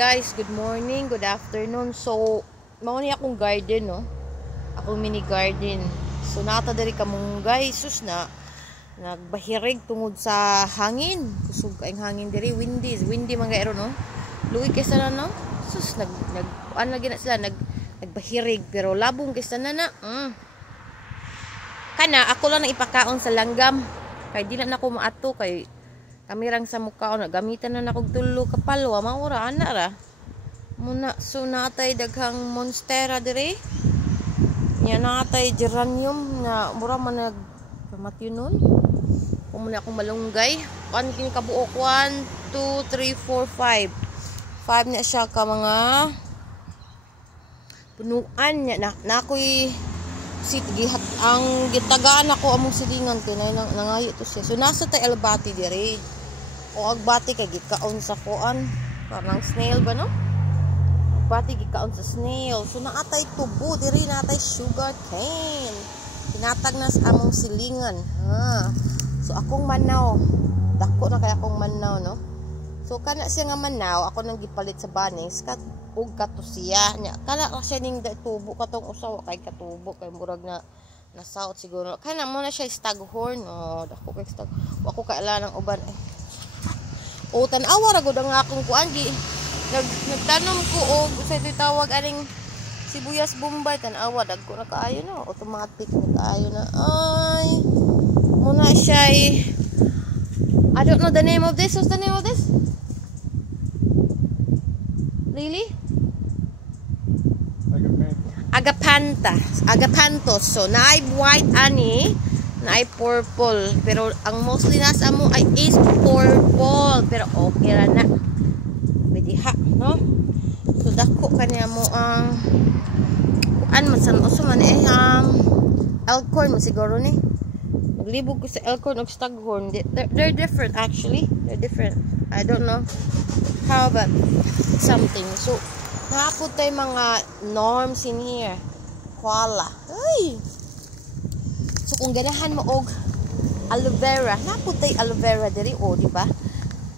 guys, good morning, good afternoon. So, mao ni akong garden, no? Akong mini garden. So, nata diri kamong guys, sus na nagbahirig tungod sa hangin. Kusog kaayong hangin diri, windy man gaero, no? Luwi kay sana, no? Sus ano lagi na sila nagbahirig pero labong kay sana na. Kana ako lang nang ipakaon sa langgam. Kay dili na ako maato kay kamirang sa mukha na gamitan na nakog tulo kapalwa maura ana ra muna. So natay daghang monstera dire nya, natay geranium na mura man nag pamatyunon muna akong malunggay kan kini kabuok 1 2 3 4 5 na siya ka mga punuan nya na ako'y gihat ang gitagaan ako among silingan kay nangayo to siya. So nasa tay albati dire o agbati kay gikaon sa kuan parang snail ba, no? Agbati gikaon sa snail. So naatay tubo diri, natay sugar cane tinatag na sa among silingan, so akong manaw dako na kay akong manaw, no? So kana siya nga manaw ako nang gipalit sa banings kat ug kato siya nya kana siya ning tubo katong usaw kay katubo kay murag na nasaot siguro kana mo na siya staghorn. Dako kay stag ako kaila ng uban o tan-awa ra gud ang akong kuan gi nagtanom ko og sa tawag aning sibuyas bombay, tan-awa dagko na kaayo, no? Automatic na kaayo na ay muna siya I don't know the name of this. What's the name of this? Lily? Agapanthus. So naay white ani, naay purple, pero ang mostly nasa mo ay is purple, pero okay ra na pwede ha, no? So dako kanya mo ang man san uso man elkhorn mo siguro ni naglibog ko sa elkhorn ug staghorn. They're different actually, they're different. I don't know how about something. So napod tayo mga norms in here. Koala. Ay! So kung ganahan mo og aloe vera, napod tayo aloe vera diri, o diba?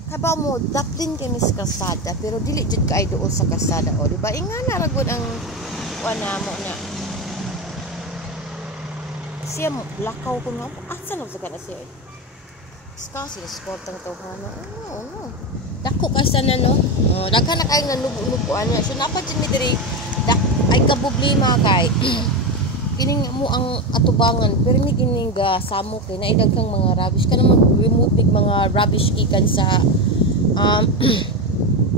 Kaba mo daptin kay mis kasada pero dili jud kay doon sa kasada, o diba? Ingana ra gud ang wala mo na siya mo lakaw ko nga asa na sa kana siya kasi sportang tawhana. Dako ka sana, no? Daghan na kay nanubo-nubuan niya. So napad jud mi diri ay kaproblema kay kining mo ang atubangan pero mi kining ga samo kay naidaghang mga rubbish kana mag-remove big mga rubbish gikan sa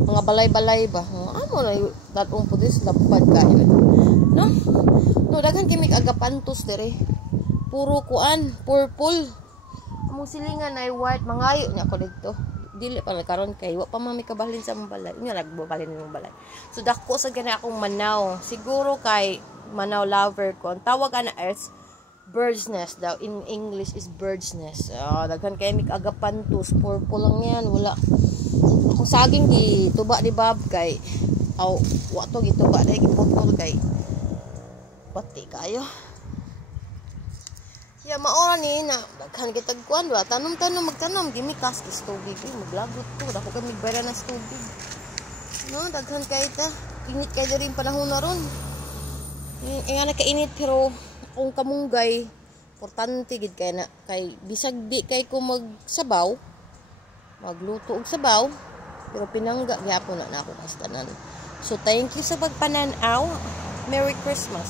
mga balay-balay ba. Amo na datong pudis lapad kayo, no? No daghan kimi agapanthus dire. Puro kuan purple. Among silingan ay white, mangayo nya ko didto. Dili pa karon kay wa pa mami kabalhin sa mong balay. Nya nagbabalhin ng balay. So dako sa gani akong manaw. Siguro kay manaw lover ko. Ang tawag ana is bird's nest daw. In English is bird's nest. Daghan kay mig agapanthus, purple lang yan. Wala. Kung saging gituba di bab kay wa to gituba dai giputol kay pati kayo. Ya maora ni na daghan kitag kuan ba tanom-tanom magtanom gimi kaskis tubig maglagot to dako kay migbara na tubig, no? Daghan kay ta init kay diri panahon na ron nga nakainit pero kung kamunggay importante gid kay na kay bisag di kay ko magsabaw magluto og sabaw pero pinangga gyapon na ako kastanan. So thank you sa pagpanan-aw. Merry Christmas.